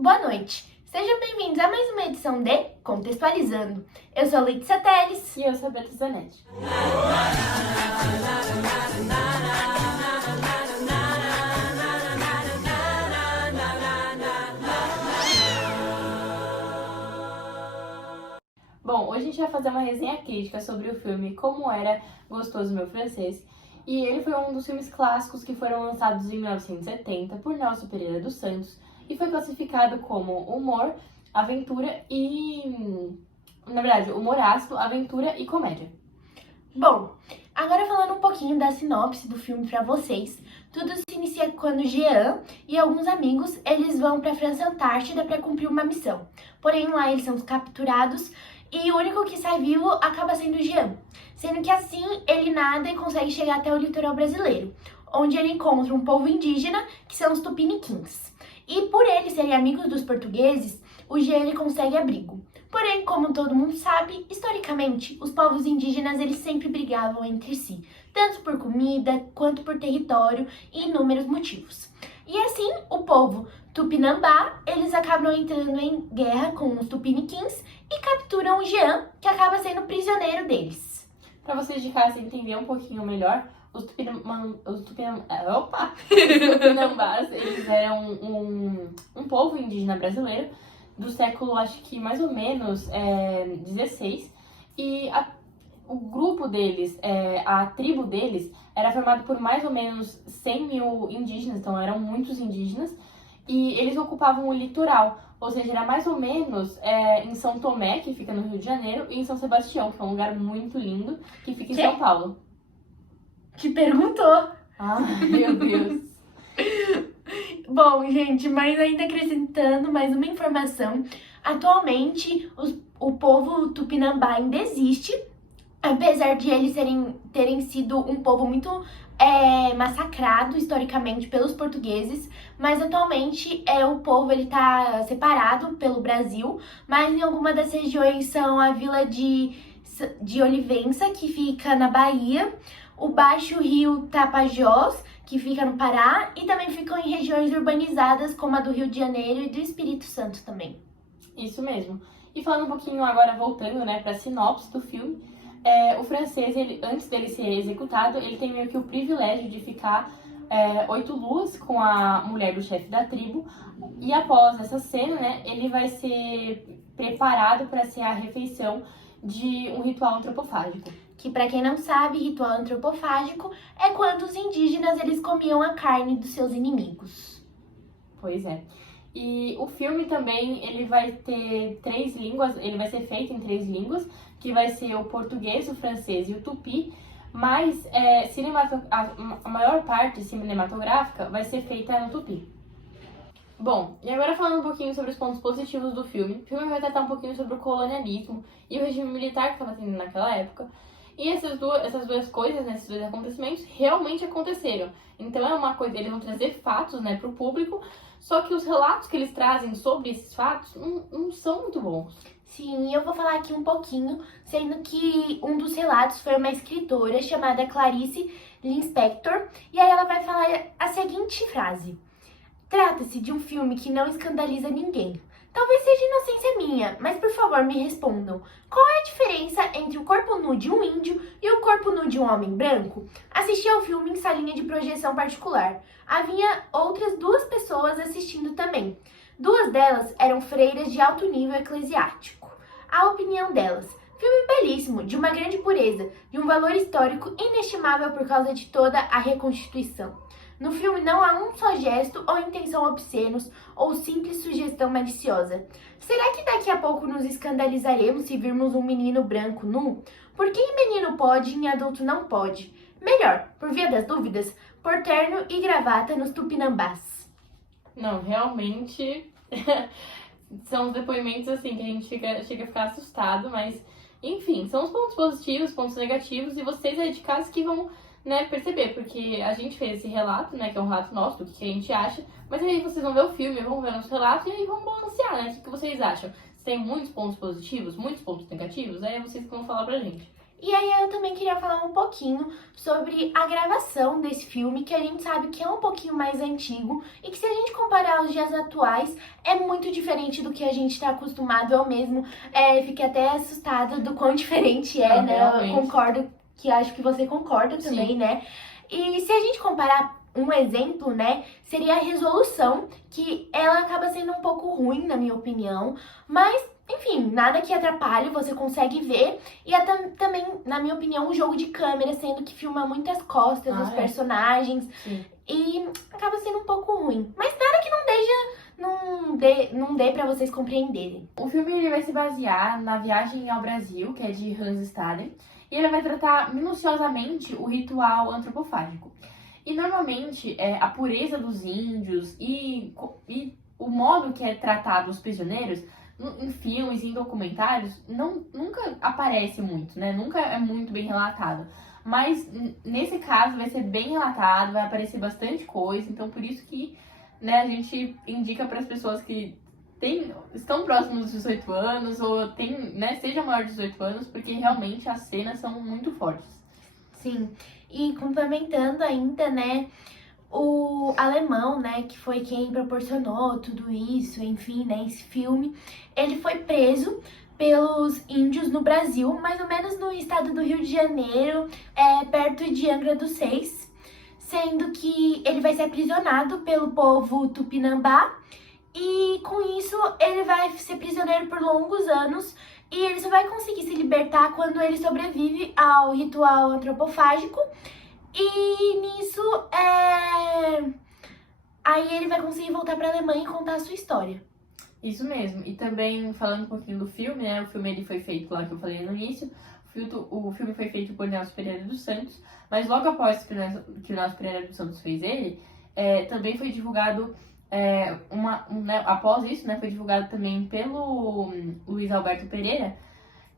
Boa noite! Sejam bem-vindos a mais uma edição de Contextualizando. Eu sou a Letícia Teles. E eu sou a Beatriz Zanetti. Bom, hoje a gente vai fazer uma resenha crítica sobre o filme Como Era Gostoso Meu Francês. E ele foi um dos filmes clássicos que foram lançados em 1970 por Nelson Pereira dos Santos e foi classificado como humor, aventura e... na verdade, humor ácido, aventura e comédia. Bom, agora falando um pouquinho da sinopse do filme pra vocês. Tudo se inicia quando Jean e alguns amigos, eles vão pra França Antártida pra cumprir uma missão. Porém, lá eles são capturados e o único que sai vivo acaba sendo Jean. Sendo que assim, ele nada e consegue chegar até o litoral brasileiro, onde ele encontra um povo indígena, que são os Tupiniquins. E por eles serem amigos dos portugueses, o Jean ele consegue abrigo. Porém, como todo mundo sabe, historicamente, os povos indígenas eles sempre brigavam entre si, tanto por comida quanto por território e inúmeros motivos. E assim, o povo Tupinambá, eles acabam entrando em guerra com os Tupiniquins e capturam o Jean, que acaba sendo prisioneiro deles. Para vocês de casa entenderem um pouquinho melhor, os Tupinambás, eles eram um povo indígena brasileiro do século, acho que mais ou menos, 16, e o grupo deles, a tribo deles, era formado por mais ou menos 100 mil indígenas, então eram muitos indígenas, e eles ocupavam o litoral, ou seja, era mais ou menos em São Tomé, que fica no Rio de Janeiro, e em São Sebastião, que é um lugar muito lindo, que fica em São Paulo. Que perguntou! Ai, meu Deus! Bom, gente, mas ainda acrescentando mais uma informação, atualmente o povo Tupinambá ainda existe, apesar de eles terem sido um povo muito massacrado historicamente pelos portugueses, mas atualmente o povo ele tá separado pelo Brasil, mas em alguma das regiões são a vila de Olivença, que fica na Bahia, o Baixo Rio Tapajós, que fica no Pará, e também ficam em regiões urbanizadas como a do Rio de Janeiro e do Espírito Santo também. Isso mesmo. E falando um pouquinho agora, voltando, para a sinopse do filme, o francês, antes dele ser executado, ele tem meio que o privilégio de ficar 8 luas com a mulher do chefe da tribo, e após essa cena, ele vai ser preparado para ser a refeição de um ritual antropofágico. Que, para quem não sabe, ritual antropofágico é quando os indígenas eles comiam a carne dos seus inimigos. Pois é. E o filme também, ele vai ter 3 línguas, ele vai ser feito em 3 línguas, que vai ser o português, o francês e o tupi, mas a maior parte cinematográfica vai ser feita no tupi. Bom, e agora falando um pouquinho sobre os pontos positivos do filme, o filme vai tratar um pouquinho sobre o colonialismo e o regime militar que estava tendo naquela época. E essas duas coisas, esses dois acontecimentos, realmente aconteceram. Então é uma coisa, eles vão trazer fatos, para o público, só que os relatos que eles trazem sobre esses fatos não são muito bons. Sim, eu vou falar aqui um pouquinho, sendo que um dos relatos foi uma escritora chamada Clarice Lispector, e aí ela vai falar a seguinte frase: trata-se de um filme que não escandaliza ninguém. Talvez seja inocência minha, mas por favor me respondam. Qual é a diferença entre o corpo nu de um índio e o corpo nu de um homem branco? Assisti ao filme em salinha de projeção particular. Havia outras 2 pessoas assistindo também. 2 delas eram freiras de alto nível eclesiástico. A opinião delas: filme belíssimo, de uma grande pureza, de um valor histórico inestimável por causa de toda a reconstituição. No filme não há um só gesto ou intenção obscenos ou simples sugestão maliciosa. Será que daqui a pouco nos escandalizaremos se virmos um menino branco nu? Por que em menino pode e em adulto não pode? Melhor, por via das dúvidas, pôr terno e gravata nos Tupinambás. Não, realmente são depoimentos assim que a gente chega a ficar assustado, mas enfim, são os pontos positivos, pontos negativos, e vocês aí de casa que vão perceber, porque a gente fez esse relato, que é um relato nosso, do que a gente acha, mas aí vocês vão ver o filme, vão ver nosso relato e aí vão balancear, o que vocês acham? Se tem muitos pontos positivos, muitos pontos negativos, aí é vocês que vão falar pra gente. E aí eu também queria falar um pouquinho sobre a gravação desse filme, que a gente sabe que é um pouquinho mais antigo e que se a gente comparar aos dias atuais, é muito diferente do que a gente está acostumado. Eu mesmo fiquei até assustada do quão diferente é, Não, né? realmente. Eu concordo, que acho que você concorda também, Sim. né? E se a gente comparar um exemplo, né, seria a resolução, que ela acaba sendo um pouco ruim, na minha opinião, mas, enfim, nada que atrapalhe, você consegue ver, e também, na minha opinião, um jogo de câmera, sendo que filma muitas costas dos personagens, Sim. e acaba sendo um pouco ruim, mas nada que não dê pra vocês compreenderem. O filme ele vai se basear na viagem ao Brasil, que é de Hans Staden, e ele vai tratar minuciosamente o ritual antropofágico. E normalmente a pureza dos índios e o modo que é tratado os prisioneiros em filmes e em documentários nunca aparece muito, né? Nunca é muito bem relatado. Mas nesse caso vai ser bem relatado, vai aparecer bastante coisa, então por isso que, né, a gente indica para as pessoas que estão próximos dos 18 anos ou seja maior de 18 anos, porque realmente as cenas são muito fortes. Sim, e complementando ainda, né, o alemão, né, que foi quem proporcionou tudo isso, enfim, né, esse filme, ele foi preso pelos índios no Brasil, mais ou menos no estado do Rio de Janeiro, perto de Angra dos Reis, sendo que ele vai ser aprisionado pelo povo Tupinambá, e com isso ele vai ser prisioneiro por longos anos, e ele só vai conseguir se libertar quando ele sobrevive ao ritual antropofágico. E nisso, aí ele vai conseguir voltar pra Alemanha e contar a sua história. Isso mesmo. E também falando um pouquinho do filme, né? O filme ele foi feito lá que eu falei no início. O filme foi feito por Nelson Pereira dos Santos, mas logo após que o Nelson Pereira dos Santos fez ele, também foi divulgado após isso, né? Foi divulgado também pelo Luiz Alberto Pereira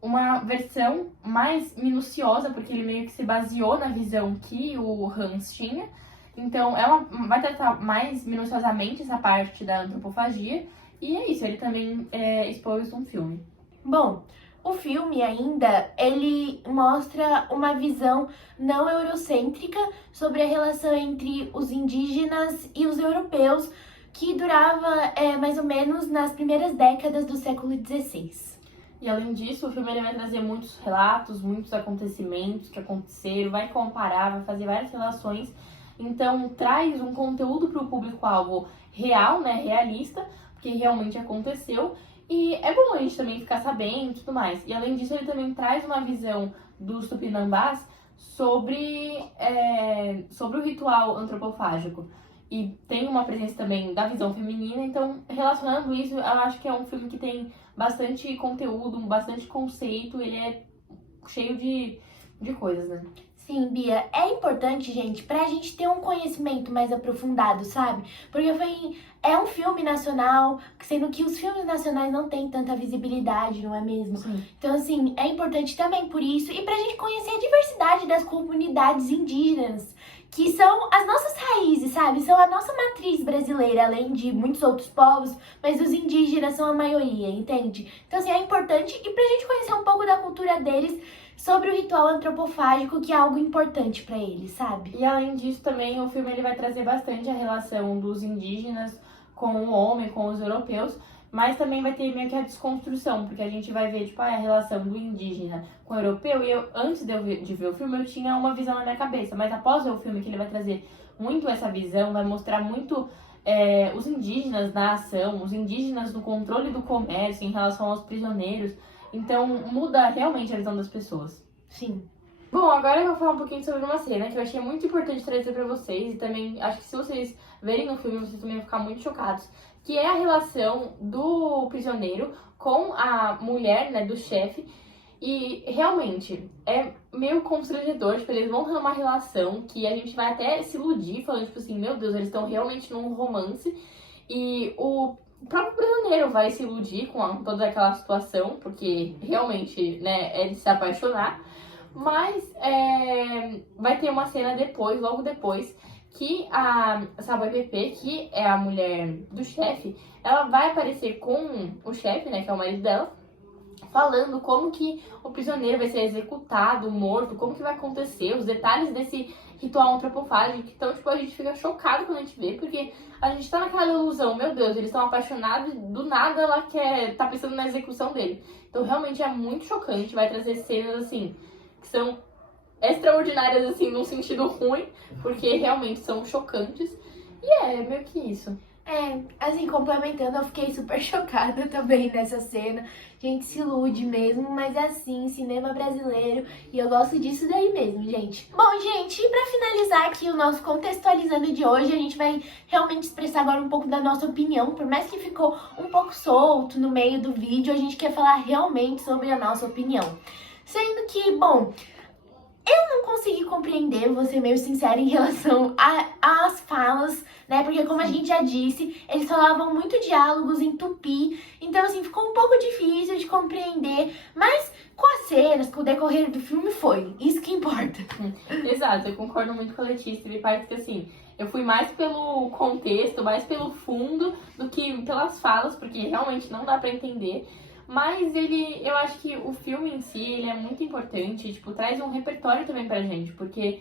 uma versão mais minuciosa, porque ele meio que se baseou na visão que o Hans tinha. Então, ela vai tratar mais minuciosamente essa parte da antropofagia. E é isso, ele também expôs um filme. Bom, o filme ainda, ele mostra uma visão não eurocêntrica sobre a relação entre os indígenas e os europeus, que durava mais ou menos nas primeiras décadas do século XVI. E além disso, o filme ele vai trazer muitos relatos, muitos acontecimentos que aconteceram, vai comparar, vai fazer várias relações. Então, traz um conteúdo para o público-alvo real, né, realista, porque realmente aconteceu. E é bom a gente também ficar sabendo e tudo mais. E além disso, ele também traz uma visão dos tupinambás sobre o ritual antropofágico. E tem uma presença também da visão feminina, então relacionando isso, eu acho que é um filme que tem bastante conteúdo, bastante conceito, ele é cheio de coisas, né? Sim, Bia, é importante, gente, pra gente ter um conhecimento mais aprofundado, sabe? Porque é um filme nacional, sendo que os filmes nacionais não têm tanta visibilidade, não é mesmo? Sim. Então, assim, é importante também por isso e pra gente conhecer a diversidade das comunidades indígenas, que são as nossas raízes, sabe? São a nossa matriz brasileira, além de muitos outros povos, mas os indígenas são a maioria, entende? Então, assim, é importante e pra gente conhecer um pouco da cultura deles, sobre o ritual antropofágico, que é algo importante pra eles, sabe? E além disso também o filme ele vai trazer bastante a relação dos indígenas com o homem, com os europeus, mas também vai ter meio que a desconstrução, porque a gente vai ver tipo, a relação do indígena com o europeu, e antes de ver o filme eu tinha uma visão na minha cabeça, mas após ver o filme que ele vai trazer muito essa visão, vai mostrar muito os indígenas na ação, os indígenas no controle do comércio em relação aos prisioneiros. Então, muda realmente a visão das pessoas. Sim. Bom, agora eu vou falar um pouquinho sobre uma cena que eu achei muito importante trazer pra vocês. E também, acho que se vocês verem no filme, vocês também vão ficar muito chocados. Que é a relação do prisioneiro com a mulher, né, do chefe. E, realmente, é meio constrangedor. Tipo, eles vão ter uma relação que a gente vai até se iludir, falando, tipo assim, meu Deus, eles estão realmente num romance. E o próprio prisioneiro vai se iludir com toda aquela situação, porque realmente, né, é de se apaixonar. Mas vai ter uma cena depois, logo depois, que a Savoy Pepe, que é a mulher do chefe, ela vai aparecer com o chefe, né, que é o marido dela, falando como que o prisioneiro vai ser executado, morto, como que vai acontecer, os detalhes desse ritual antropofágico. Então, tipo, a gente fica chocado quando a gente vê, porque a gente tá naquela ilusão, meu Deus, eles estão apaixonados e do nada ela tá pensando na execução dele. Então, realmente é muito chocante, vai trazer cenas, assim, que são extraordinárias, assim, num sentido ruim, porque realmente são chocantes. E é meio que isso. Assim, complementando, eu fiquei super chocada também nessa cena. A gente se ilude mesmo, mas é assim, cinema brasileiro, e eu gosto disso daí mesmo, gente. Bom, gente, e pra finalizar aqui o nosso Contextualizando de hoje, a gente vai realmente expressar agora um pouco da nossa opinião. Por mais que ficou um pouco solto no meio do vídeo, a gente quer falar realmente sobre a nossa opinião. Sendo que, bom, eu não consegui compreender, vou ser meio sincera em relação às falas, né? Porque como a gente já disse, eles falavam muito diálogos em tupi, então assim, ficou um pouco difícil de compreender, mas com as cenas, com o decorrer do filme foi, isso que importa. Exato, eu concordo muito com a Letícia, teve partes que assim, eu fui mais pelo contexto, mais pelo fundo do que pelas falas, porque realmente não dá pra entender. Mas eu acho que o filme em si, ele é muito importante, tipo, traz um repertório também pra gente, porque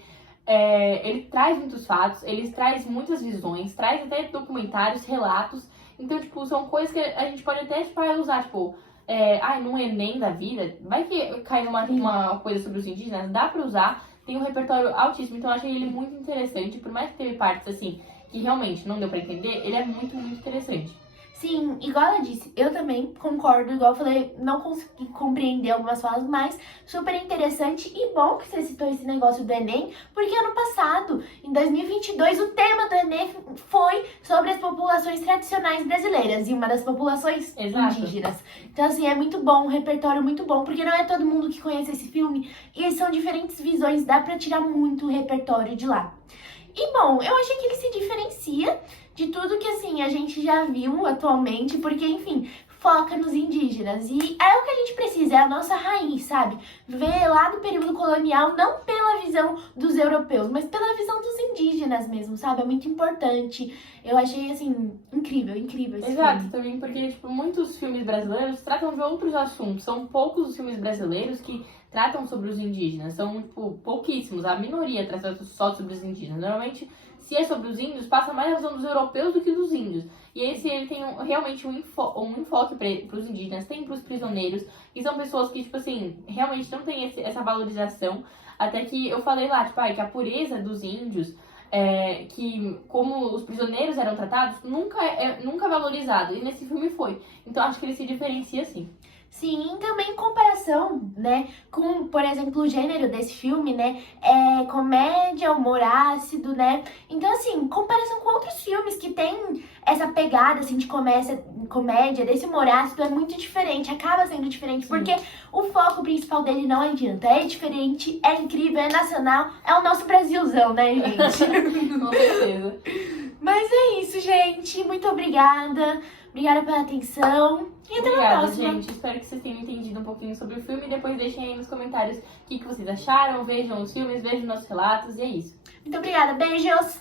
ele traz muitos fatos, ele traz muitas visões, traz até documentários, relatos, então, tipo, são coisas que a gente pode até, tipo, usar, tipo, num Enem da vida, vai que cai numa coisa sobre os indígenas, dá pra usar, tem um repertório altíssimo, então eu achei ele muito interessante, por mais que teve partes, assim, que realmente não deu pra entender, ele é muito, muito interessante. Sim, igual ela disse, eu também concordo, igual eu falei, não consegui compreender algumas falas, mas super interessante e bom que você citou esse negócio do Enem, porque ano passado, em 2022, o tema do Enem foi sobre as populações tradicionais brasileiras e uma das populações indígenas. Então, assim, é muito bom, um repertório muito bom, porque não é todo mundo que conhece esse filme e são diferentes visões, dá pra tirar muito repertório de lá. E bom, eu achei que ele se diferencia de tudo que, assim, a gente já viu atualmente, porque, enfim, foca nos indígenas. E é o que a gente precisa, é a nossa raiz, sabe? Ver lá do período colonial, não pela visão dos europeus, mas pela visão dos indígenas mesmo, sabe? É muito importante. Eu achei, assim, incrível, incrível esse Exato, filme. também porque, tipo, muitos filmes brasileiros tratam de outros assuntos. São poucos os filmes brasileiros que tratam sobre os indígenas. São, tipo, pouquíssimos. A minoria trata só sobre os indígenas. Normalmente, se é sobre os índios, passa mais a visão dos europeus do que dos índios. E esse, ele tem realmente um enfoque para os indígenas, tem para os prisioneiros, que são pessoas que, tipo assim, realmente não tem essa valorização. Até que eu falei lá, tipo, que a pureza dos índios, que como os prisioneiros eram tratados, nunca é valorizado. E nesse filme foi. Então acho que ele se diferencia sim. Sim, também em comparação, né, com, por exemplo, o gênero desse filme, né, é comédia, humor ácido, né, então, assim, em comparação com outros filmes que tem essa pegada, assim, de comédia, desse humor ácido, é muito diferente, acaba sendo diferente, porque o foco principal dele não adianta, é diferente, é incrível, é nacional, é o nosso Brasilzão, né, gente? Com certeza. Mas é isso, gente, muito obrigada. Obrigada pela atenção e até a próxima. Gente. Espero que vocês tenham entendido um pouquinho sobre o filme. E depois deixem aí nos comentários o que vocês acharam. Vejam os filmes, vejam nossos relatos. E é isso. Muito obrigada. Beijos!